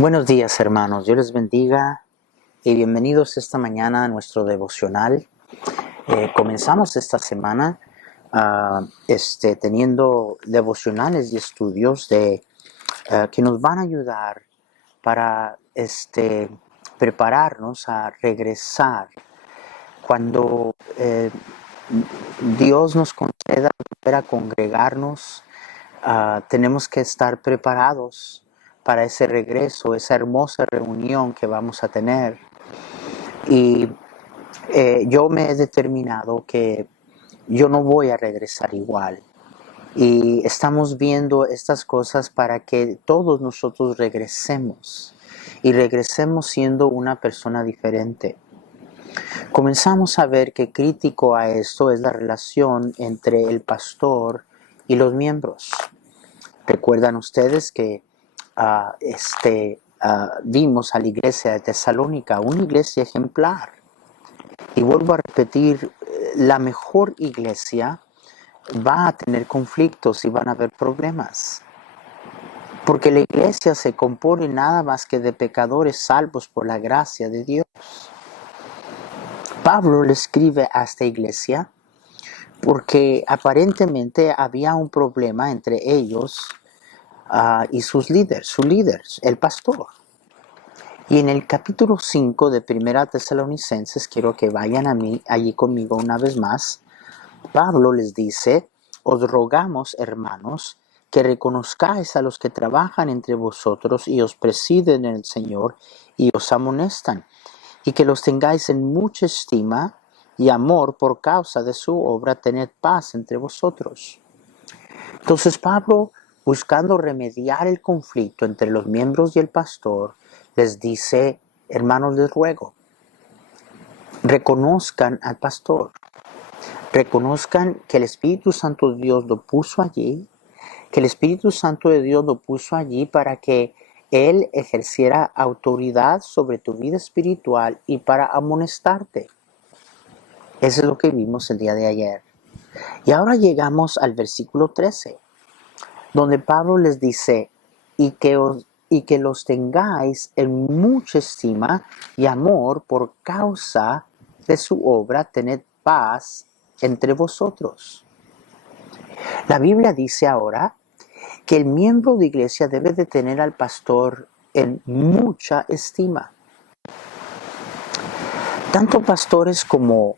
Buenos días, hermanos. Dios les bendiga y bienvenidos esta mañana a nuestro devocional. Comenzamos esta semana teniendo devocionales y estudios que nos van a ayudar para prepararnos a regresar cuando Dios nos conceda volver a congregarnos. Tenemos que estar preparados para ese regreso, esa hermosa reunión que vamos a tener. Y yo me he determinado que yo no voy a regresar igual. Y estamos viendo estas cosas para que todos nosotros regresemos. Y regresemos siendo una persona diferente. Comenzamos a ver que crítico a esto es la relación entre el pastor y los miembros. ¿Recuerdan ustedes que vimos a la iglesia de Tesalónica, una iglesia ejemplar? Y vuelvo a repetir, la mejor iglesia va a tener conflictos y van a haber problemas. Porque la iglesia se compone nada más que de pecadores salvos por la gracia de Dios. Pablo le escribe a esta iglesia porque aparentemente había un problema entre ellos y su líder, el pastor. Y en el capítulo 5 de Primera Tesalonicenses, quiero que vayan allí conmigo una vez más, Pablo les dice: os rogamos, hermanos, que reconozcáis a los que trabajan entre vosotros y os presiden en el Señor y os amonestan, y que los tengáis en mucha estima y amor por causa de su obra, tened paz entre vosotros. Entonces Pablo, buscando remediar el conflicto entre los miembros y el pastor, les dice: hermanos, les ruego, reconozcan al pastor, reconozcan que el Espíritu Santo de Dios lo puso allí, que el Espíritu Santo de Dios lo puso allí para que Él ejerciera autoridad sobre tu vida espiritual y para amonestarte. Eso es lo que vimos el día de ayer. Y ahora llegamos al versículo 13. Donde Pablo les dice: y que los tengáis en mucha estima y amor por causa de su obra, tened paz entre vosotros. La Biblia dice ahora que el miembro de iglesia debe de tener al pastor en mucha estima. Tanto pastores como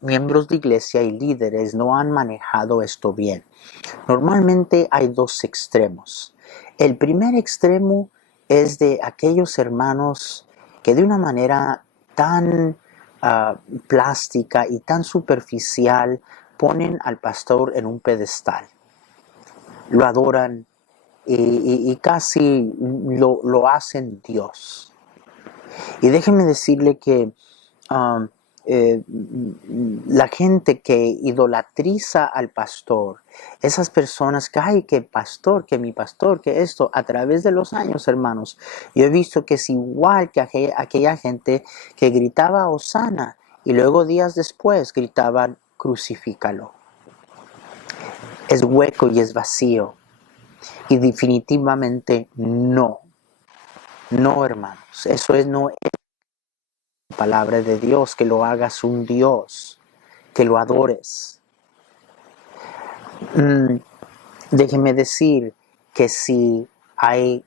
miembros de iglesia y líderes no han manejado esto bien. Normalmente hay dos extremos. El primer extremo es de aquellos hermanos que de una manera tan plástica y tan superficial ponen al pastor en un pedestal. Lo adoran y casi lo hacen Dios. Y déjenme decirle que la gente que idolatriza al pastor, esas personas que, ay, que pastor, que mi pastor, que esto, a través de los años, hermanos, yo he visto que es igual que aquella gente que gritaba Hosana y luego días después gritaban crucifícalo. Es hueco y es vacío. Y definitivamente no, hermanos, eso no es la palabra de Dios, que lo hagas un Dios, que lo adores. Déjeme decir que si hay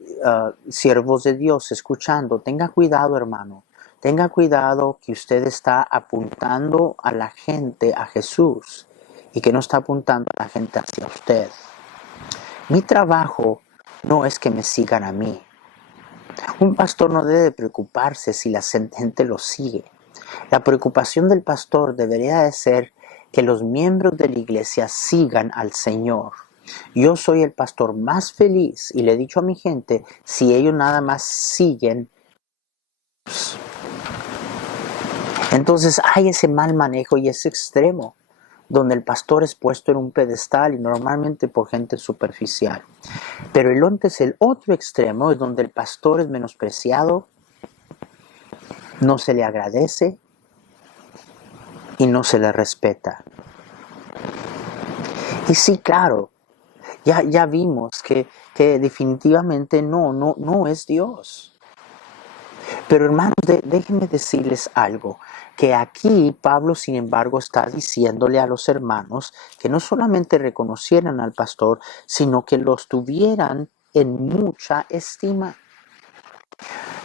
siervos de Dios escuchando, tenga cuidado, hermano. Tenga cuidado que usted está apuntando a la gente a Jesús y que no está apuntando a la gente hacia usted. Mi trabajo no es que me sigan a mí. Un pastor no debe preocuparse si la gente lo sigue. La preocupación del pastor debería de ser que los miembros de la iglesia sigan al Señor. Yo soy el pastor más feliz y le he dicho a mi gente, si ellos nada más siguen. Entonces hay ese mal manejo y ese extremo donde el pastor es puesto en un pedestal y normalmente por gente superficial. Pero el otro extremo es donde el pastor es menospreciado, no se le agradece y no se le respeta. Y sí, claro, ya vimos que definitivamente no es Dios. Pero hermanos, déjenme decirles algo, que aquí Pablo, sin embargo, está diciéndole a los hermanos que no solamente reconocieran al pastor, sino que los tuvieran en mucha estima.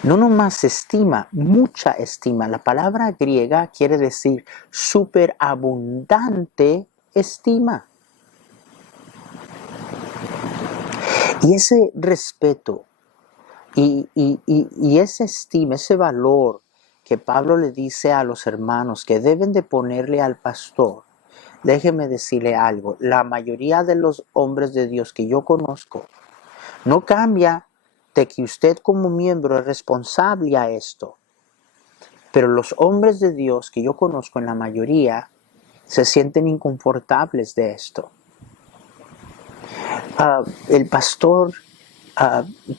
No nomás estima, mucha estima. La palabra griega quiere decir superabundante estima. Y ese respeto y esa estima, ese valor que Pablo le dice a los hermanos que deben de ponerle al pastor, déjeme decirle algo, la mayoría de los hombres de Dios que yo conozco, no cambia de que usted como miembro es responsable a esto, pero los hombres de Dios que yo conozco en la mayoría se sienten inconfortables de esto. El pastor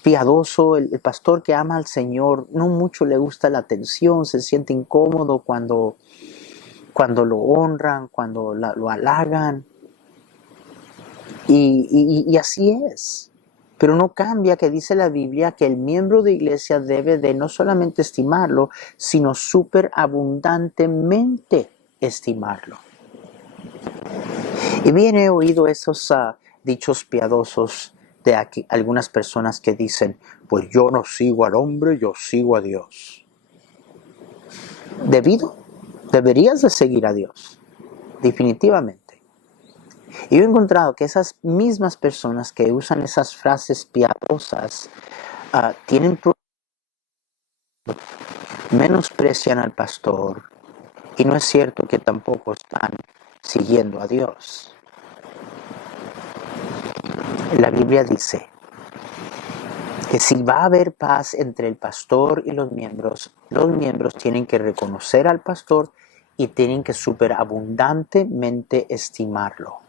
piadoso, el pastor que ama al Señor, no mucho le gusta la atención, se siente incómodo cuando lo honran, cuando lo halagan. Y así es. Pero no cambia que dice la Biblia que el miembro de iglesia debe de no solamente estimarlo, sino superabundantemente estimarlo. Y bien he oído esos dichos piadosos de aquí, algunas personas que dicen, pues yo no sigo al hombre, yo sigo a Dios. Deberías de seguir a Dios, definitivamente. Y yo he encontrado que esas mismas personas que usan esas frases piadosas tienen menosprecian al pastor, y no es cierto que tampoco están siguiendo a Dios. La Biblia dice que si va a haber paz entre el pastor y los miembros tienen que reconocer al pastor y tienen que superabundantemente estimarlo.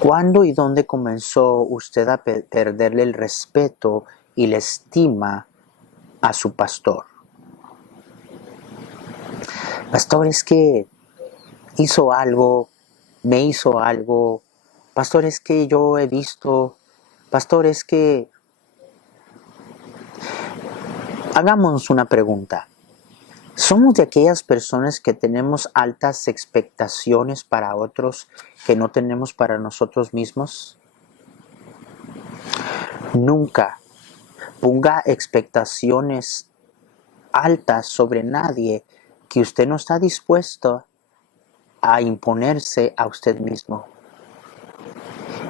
¿Cuándo y dónde comenzó usted a perderle el respeto y la estima a su pastor? Pastor, es que hizo algo, me hizo algo. Pastor, es que yo he visto. Pastor, es que... Hagámonos una pregunta. ¿Somos de aquellas personas que tenemos altas expectaciones para otros que no tenemos para nosotros mismos? Nunca ponga expectaciones altas sobre nadie que usted no está dispuesto a imponerse a usted mismo.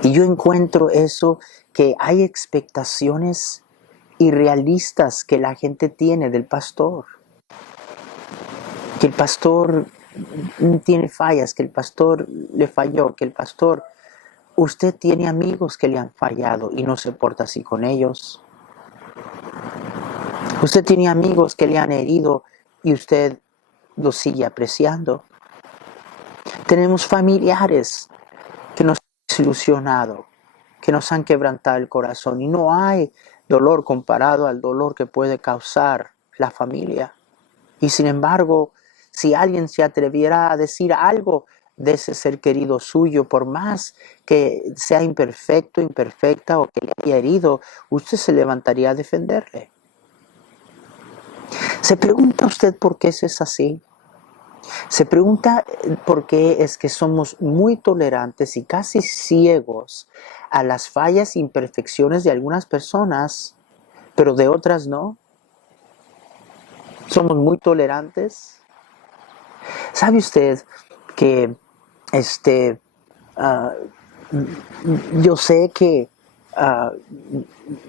Y yo encuentro eso, que hay expectaciones irrealistas que la gente tiene del pastor. Que el pastor tiene fallas, que el pastor le falló, que el pastor... Usted tiene amigos que le han fallado y no se porta así con ellos. Usted tiene amigos que le han herido y usted los sigue apreciando. Tenemos familiares que nos han desilusionado, que nos han quebrantado el corazón, y no hay dolor comparado al dolor que puede causar la familia. Y sin embargo, si alguien se atreviera a decir algo de ese ser querido suyo, por más que sea imperfecto, imperfecta o que le haya herido, usted se levantaría a defenderle. ¿Se pregunta usted por qué eso es así? ¿Se pregunta por qué es que somos muy tolerantes y casi ciegos a las fallas e imperfecciones de algunas personas, pero de otras no? ¿Somos muy tolerantes? ¿Sabe usted que yo sé que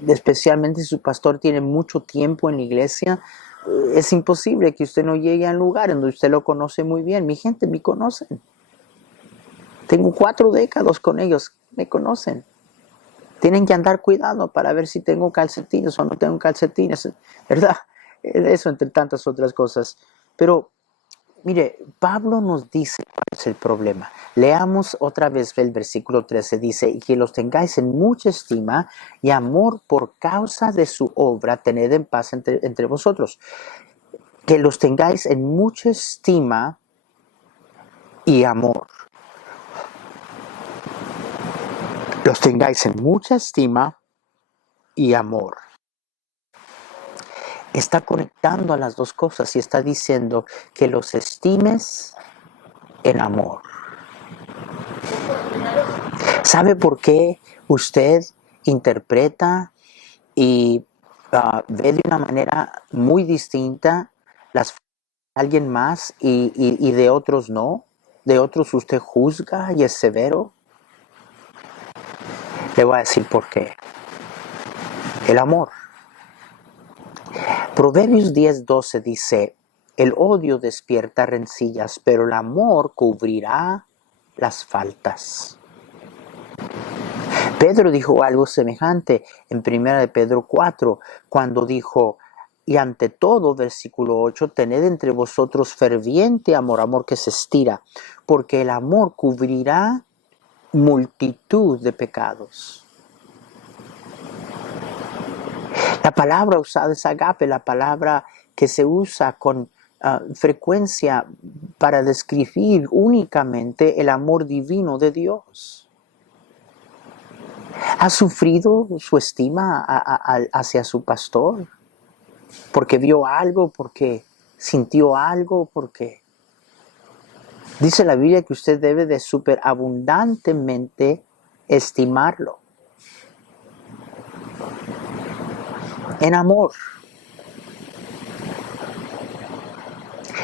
especialmente si su pastor tiene mucho tiempo en la iglesia, es imposible que usted no llegue a un lugar en donde usted lo conoce muy bien? Mi gente me conocen. Tengo 4 décadas con ellos, me conocen. Tienen que andar cuidando para ver si tengo calcetines o no tengo calcetines, ¿verdad? Eso entre tantas otras cosas. Pero mire, Pablo nos dice cuál es el problema. Leamos otra vez el versículo 13. Dice, y que los tengáis en mucha estima y amor por causa de su obra, tened en paz entre vosotros. Que los tengáis en mucha estima y amor. Los tengáis en mucha estima y amor. está conectando a las dos cosas y está diciendo que los estimes en amor. ¿Sabe por qué usted interpreta y ve de una manera muy distinta las de alguien más y de otros no? ¿De otros usted juzga y es severo? Le voy a decir por qué. El amor. Proverbios 10:12 dice, el odio despierta rencillas, pero el amor cubrirá las faltas. Pedro dijo algo semejante en 1 de Pedro 4, cuando dijo, y ante todo, versículo 8, tened entre vosotros ferviente amor, amor que se estira, porque el amor cubrirá multitud de pecados. La palabra usada es agape, la palabra que se usa con frecuencia para describir únicamente el amor divino de Dios. ¿Ha sufrido su estima hacia su pastor? ¿Porque vio algo? ¿Porque sintió algo? Porque dice la Biblia que usted debe de superabundantemente estimarlo. En amor.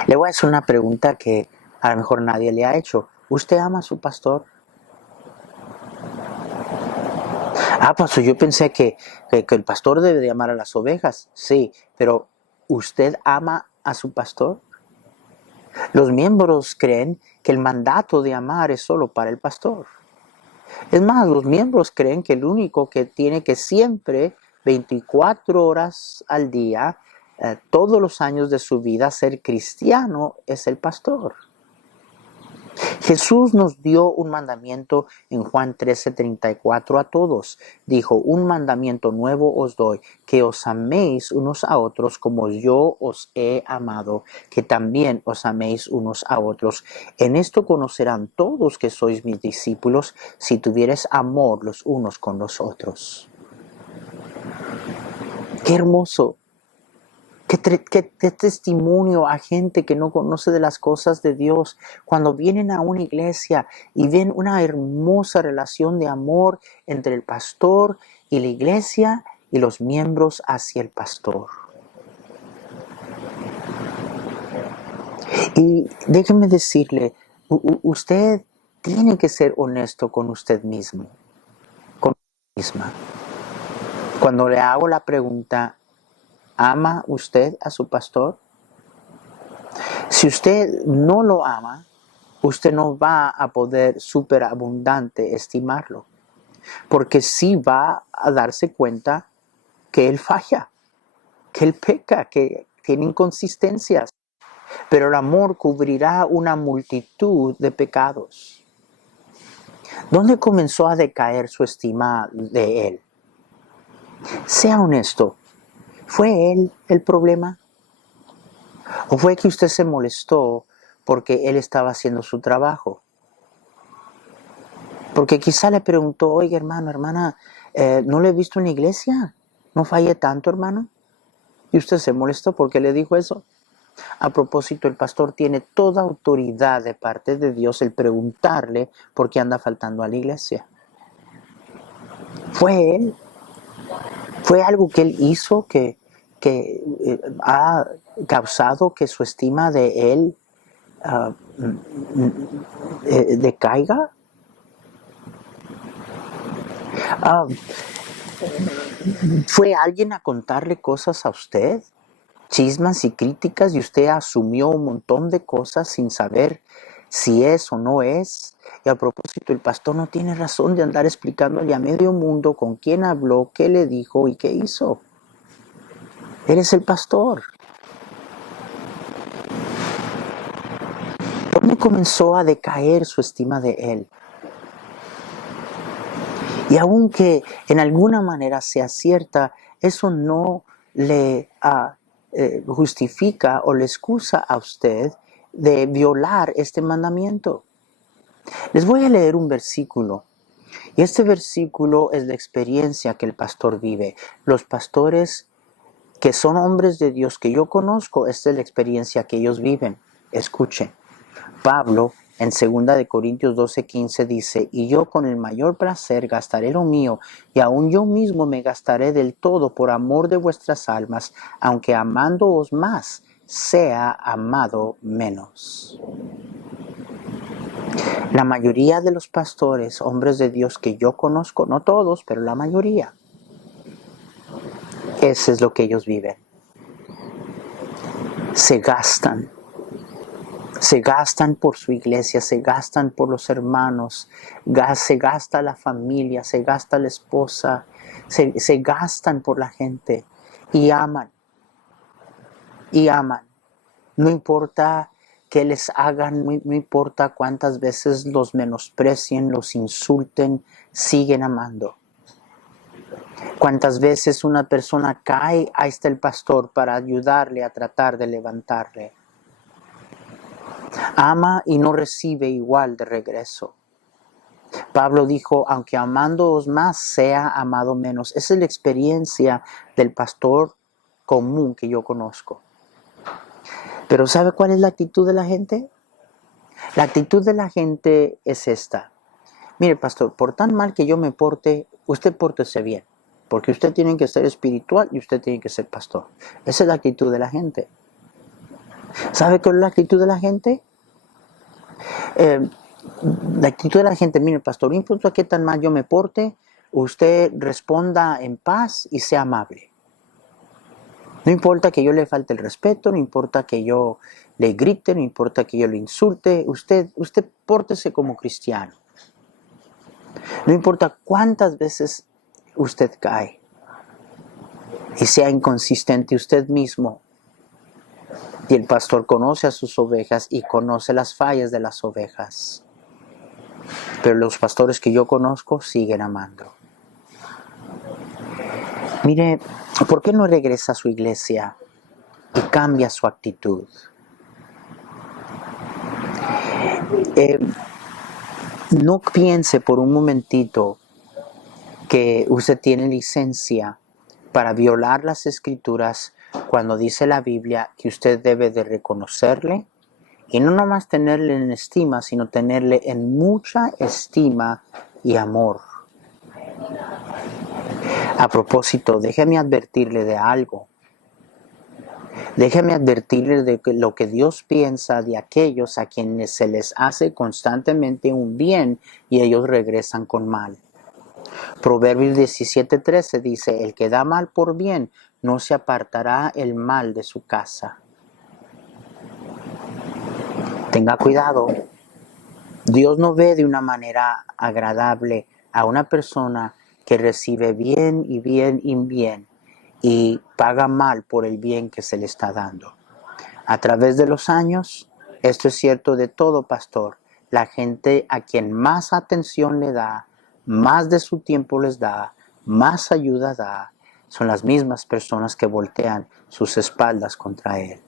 Le voy a hacer una pregunta que a lo mejor nadie le ha hecho. ¿Usted ama a su pastor? Pastor, yo pensé que el pastor debe de amar a las ovejas. Sí, pero ¿usted ama a su pastor? Los miembros creen que el mandato de amar es solo para el pastor. Es más, los miembros creen que el único que tiene que siempre, 24 horas al día, todos los años de su vida, ser cristiano es el pastor. Jesús nos dio un mandamiento en Juan 13:34 a todos. Dijo, un mandamiento nuevo os doy, que os améis unos a otros como yo os he amado, que también os améis unos a otros. En esto conocerán todos que sois mis discípulos, si tuviereis amor los unos con los otros. ¡Qué hermoso! ¿Qué testimonio a gente que no conoce de las cosas de Dios cuando vienen a una iglesia y ven una hermosa relación de amor entre el pastor y la iglesia y los miembros hacia el pastor? Y déjeme decirle, usted tiene que ser honesto con usted mismo, con usted misma. Cuando le hago la pregunta, ¿ama usted a su pastor? Si usted no lo ama, usted no va a poder superabundante estimarlo, porque sí va a darse cuenta que él falla, que él peca, que tiene inconsistencias, pero el amor cubrirá una multitud de pecados. ¿Dónde comenzó a decaer su estima de él? Sea honesto, ¿fue él el problema? ¿O fue que usted se molestó porque él estaba haciendo su trabajo? Porque quizá le preguntó, oye hermano, hermana, ¿no le he visto en la iglesia? ¿No fallé tanto, hermano? Y usted se molestó porque le dijo eso. A propósito, el pastor tiene toda autoridad de parte de Dios el preguntarle por qué anda faltando a la iglesia. ¿Fue él? ¿Fue algo que él hizo que ha causado que su estima de él decaiga? ¿Fue alguien a contarle cosas a usted? Chismas y críticas y usted asumió un montón de cosas sin saber si es o no es. Y a propósito, el pastor no tiene razón de andar explicándole a medio mundo con quién habló, qué le dijo y qué hizo. Eres el pastor. ¿Dónde comenzó a decaer su estima de él? Y aunque en alguna manera sea cierta, eso no le justifica o le excusa a usted de violar este mandamiento. Les voy a leer un versículo. Y este versículo es la experiencia que el pastor vive. Los pastores que son hombres de Dios que yo conozco, esta es la experiencia que ellos viven. Escuchen, Pablo en 2 de Corintios 12:15 dice, y yo con el mayor placer gastaré lo mío, y aun yo mismo me gastaré del todo por amor de vuestras almas, aunque amándoos más, sea amado menos. La mayoría de los pastores, hombres de Dios que yo conozco, no todos, pero la mayoría, eso es lo que ellos viven. Se gastan por su iglesia, se gastan por los hermanos, se gasta la familia, se gasta la esposa, se gastan por la gente y aman. No importa qué les hagan, no importa cuántas veces los menosprecien, los insulten, siguen amando. Cuántas veces una persona cae, ahí está el pastor para ayudarle a tratar de levantarle. Ama y no recibe igual de regreso. Pablo dijo, aunque amándoos más, sea amado menos. Esa es la experiencia del pastor común que yo conozco. Pero ¿sabe cuál es la actitud de la gente? La actitud de la gente es esta. Mire, pastor, por tan mal que yo me porte, usted pórtese bien. Porque usted tiene que ser espiritual y usted tiene que ser pastor. Esa es la actitud de la gente. ¿Sabe cuál es la actitud de la gente? La actitud de la gente, mire, pastor, no importa qué tan mal yo me porte, usted responda en paz y sea amable. No importa que yo le falte el respeto, no importa que yo le grite, no importa que yo le insulte, usted pórtese como cristiano. No importa cuántas veces usted cae y sea inconsistente usted mismo. Y el pastor conoce a sus ovejas y conoce las fallas de las ovejas. Pero los pastores que yo conozco siguen amando. Mire, ¿por qué no regresa a su iglesia y cambia su actitud? No piense por un momentito que usted tiene licencia para violar las escrituras cuando dice la Biblia que usted debe de reconocerle y no nomás tenerle en estima, sino tenerle en mucha estima y amor. A propósito, déjeme advertirle de algo. Déjeme advertirle de lo que Dios piensa de aquellos a quienes se les hace constantemente un bien y ellos regresan con mal. Proverbios 17:13 dice, el que da mal por bien, no se apartará el mal de su casa. Tenga cuidado. Dios no ve de una manera agradable a una persona que recibe bien y bien y bien y paga mal por el bien que se le está dando. A través de los años, esto es cierto de todo pastor, la gente a quien más atención le da, más de su tiempo les da, más ayuda da, son las mismas personas que voltean sus espaldas contra él.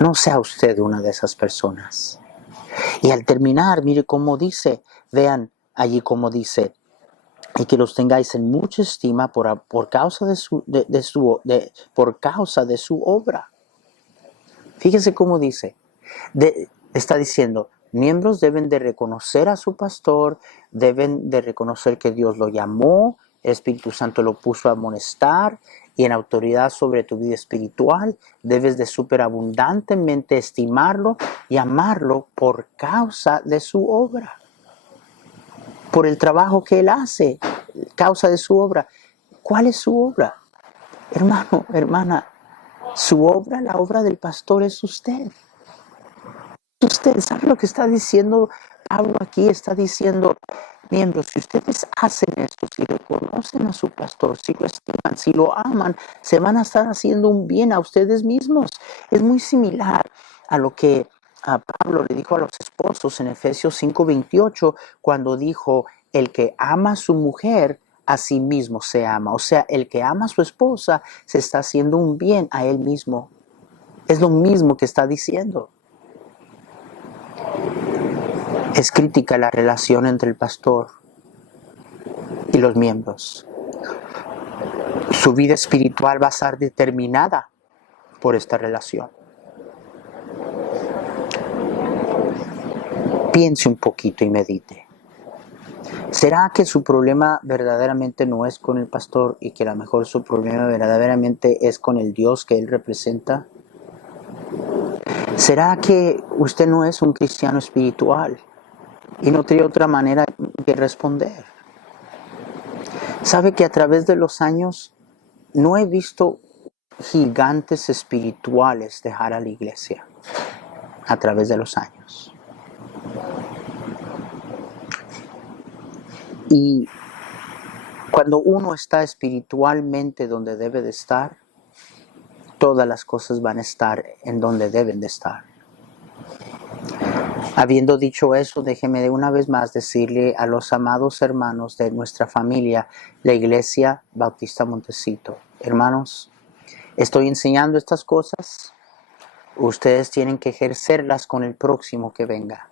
No sea usted una de esas personas. Y al terminar, mire cómo dice, vean allí cómo dice, y que los tengáis en mucha estima por causa de su obra. Fíjese cómo dice, está diciendo, miembros deben de reconocer a su pastor, deben de reconocer que Dios lo llamó, el Espíritu Santo lo puso a amonestar y en autoridad sobre tu vida espiritual, debes de superabundantemente estimarlo y amarlo por causa de su obra, por el trabajo que él hace, causa de su obra. ¿Cuál es su obra? Hermano, hermana, su obra, la obra del pastor es usted. Usted sabe lo que está diciendo Pablo aquí, está diciendo, miembros, si ustedes hacen esto, si reconocen a su pastor, si lo estiman, si lo aman, se van a estar haciendo un bien a ustedes mismos. Es muy similar a lo que a Pablo le dijo a los esposos en Efesios 5:28, cuando dijo, el que ama a su mujer, a sí mismo se ama. O sea, el que ama a su esposa se está haciendo un bien a él mismo. Es lo mismo que está diciendo. Es crítica la relación entre el pastor y los miembros. Su vida espiritual va a estar determinada por esta relación. Piense un poquito y medite. ¿Será que su problema verdaderamente no es con el pastor y que a lo mejor su problema verdaderamente es con el Dios que él representa? ¿Será que usted no es un cristiano espiritual y no tiene otra manera de responder? ¿Sabe que a través de los años no he visto gigantes espirituales dejar a la iglesia? A través de los años. Y cuando uno está espiritualmente donde debe de estar, todas las cosas van a estar en donde deben de estar. Habiendo dicho eso, déjeme de una vez más decirle a los amados hermanos de nuestra familia, la Iglesia Bautista Montecito. Hermanos, estoy enseñando estas cosas. Ustedes tienen que ejercerlas con el próximo que venga.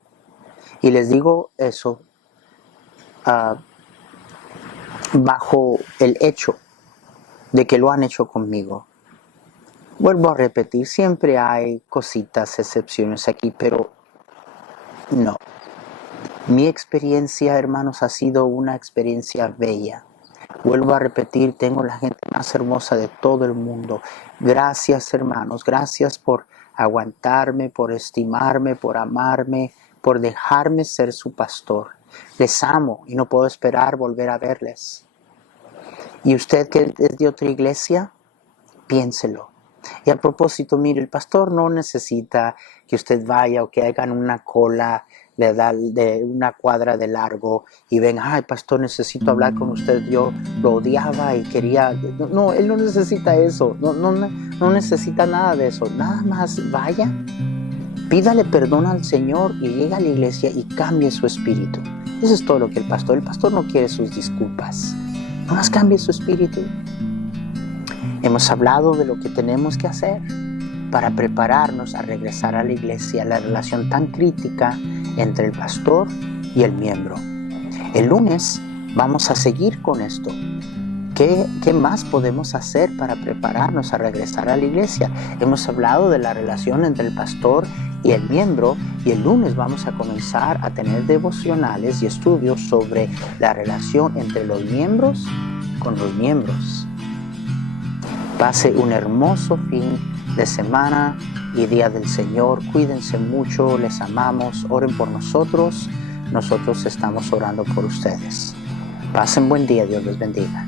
Y les digo eso bajo el hecho de que lo han hecho conmigo. Vuelvo a repetir, siempre hay cositas, excepciones aquí, pero no. Mi experiencia, hermanos, ha sido una experiencia bella. Vuelvo a repetir, tengo la gente más hermosa de todo el mundo. Gracias, hermanos, gracias por aguantarme, por estimarme, por amarme, por dejarme ser su pastor. Les amo y no puedo esperar volver a verles. Y usted que es de otra iglesia, piénselo. Y a propósito, mire, el pastor no necesita que usted vaya o que hagan una cola de una cuadra de largo y ven, ay, pastor, necesito hablar con usted. Yo lo odiaba y quería. No, él no necesita eso. No necesita nada de eso. Nada más vaya, pídale perdón al Señor y llegue a la iglesia y cambie su espíritu. Eso es todo lo que el pastor no quiere sus disculpas. No más cambie su espíritu. Hemos hablado de lo que tenemos que hacer para prepararnos a regresar a la iglesia, la relación tan crítica entre el pastor y el miembro. El lunes vamos a seguir con esto. ¿Qué más podemos hacer para prepararnos a regresar a la iglesia? Hemos hablado de la relación entre el pastor y el miembro y el lunes vamos a comenzar a tener devocionales y estudios sobre la relación entre los miembros con los miembros. Pase un hermoso fin de semana y día del Señor. Cuídense mucho, les amamos, oren por nosotros. Nosotros estamos orando por ustedes. Pasen buen día, Dios les bendiga.